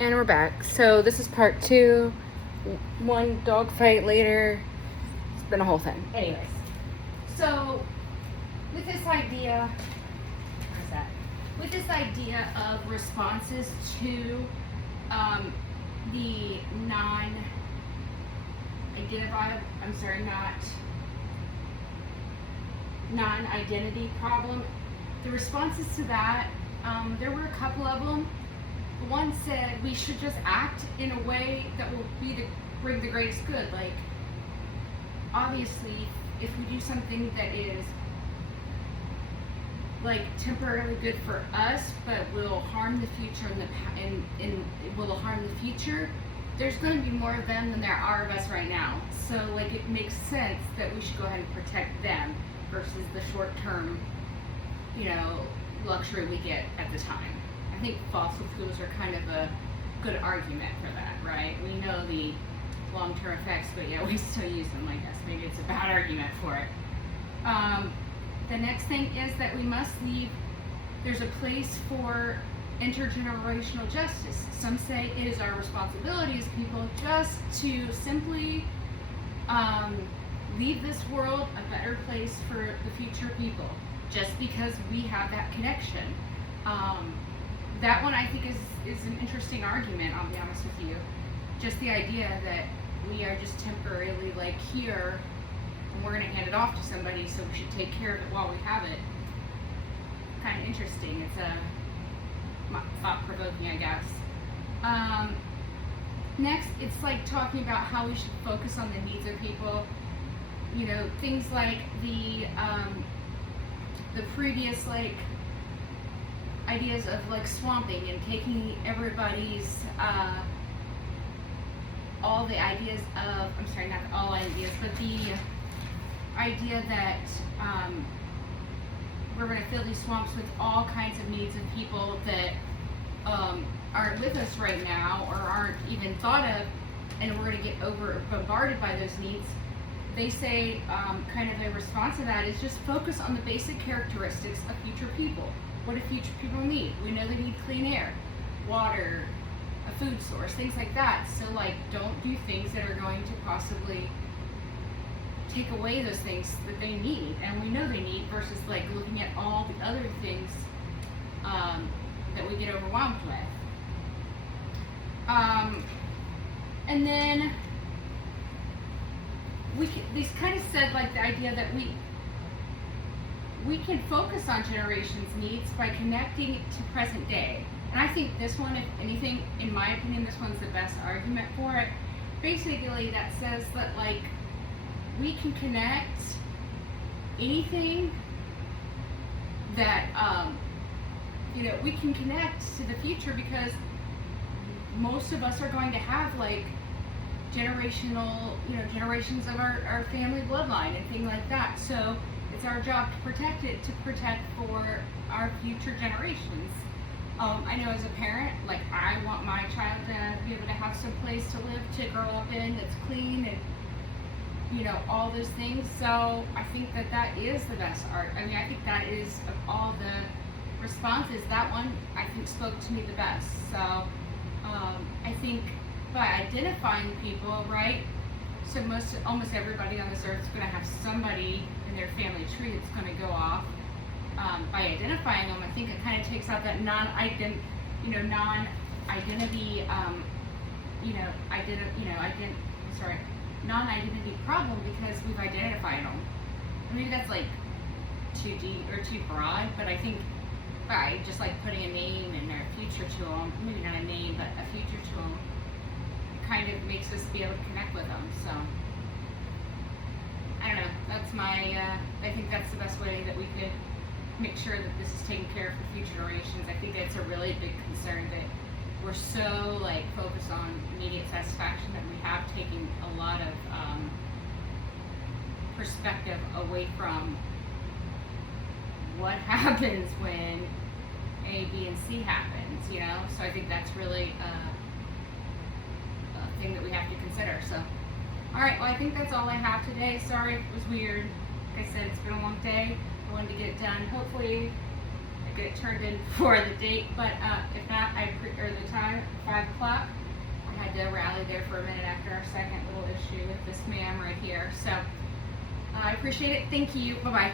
And we're back. So this is part 2. One dog fight later. It's been a whole thing. Anyways. So with this idea, where's that? With this idea of responses to the non-identity problem. The responses to that, there were a couple of them. One said we should just act in a way that will bring the greatest good. Like, obviously, if we do something that is like temporarily good for us, but will harm the future and it will harm the future, there's going to be more of them than there are of us right now. So, like, it makes sense that we should go ahead and protect them versus the short-term, luxury we get at the time. I think fossil fuels are kind of a good argument for that, right? We know the long-term effects, but yeah, we still use them. I guess maybe it's a bad argument for it. The next thing is that we must leave. There's a place for intergenerational justice. Some say it is our responsibility as people just to simply leave this world a better place for the future people, just because we have that connection. That one I think is an interesting argument, I'll be honest with you. Just the idea that we are just temporarily like here and we're going to hand it off to somebody, so we should take care of it while we have it. Kind of interesting. It's thought-provoking, I guess. Next, it's like talking about how we should focus on the needs of people. Things like the previous ideas of swamping and taking everybody's all the ideas of, I'm sorry, not all ideas, but the idea that we're going to fill these swamps with all kinds of needs of people that aren't with us right now or aren't even thought of, and we're going to get bombarded by those needs. They say kind of a response to that is just focus on the basic characteristics of future people. What do future people need? We know they need clean air, water, a food source, things like that. So don't do things that are going to possibly take away those things that they need and we know they need, versus looking at all the other things that we get overwhelmed with. And then these kind of said the idea that we can focus on generations' needs by connecting to present day. And I think this one, if anything, in my opinion, this one's the best argument for it. Basically, that says that we can connect anything that we can connect to the future, because most of us are going to have generations of our family bloodline and things like that. So it's our job to protect it, to protect for our future generations. I know as a parent, I want my child to be able to have some place to live, to grow up in, that's clean, and all those things. So I think that is the best art. I mean, I think that is, of all the responses, that one I think spoke to me the best. So I think by identifying people, right? So almost everybody on this earth is going to have somebody in their family tree that's going to go off. By identifying them, I think it kind of takes out that non-identity, non-identity problem, because we've identified them. Maybe that's too deep or too broad, but I think by just putting a name and a future to them, maybe not a name, but a future to them, kind of makes us be able to connect with them. So I don't know, that's my I think that's the best way that we could make sure that this is taken care of for future generations. I think it's a really big concern that we're so focused on immediate satisfaction that we have taken a lot of perspective away from what happens when A, B, and C happens, So I think that's really a thing that we have to consider. So, all right, well, I think that's all I have today. Sorry if it was weird. Like I said, it's been a long day. I wanted to get it done. Hopefully get it turned in for the date, but if not, or the time, 5 o'clock. I had to rally there for a minute after our second little issue with this man right here. So I appreciate it. Thank you. Bye-bye.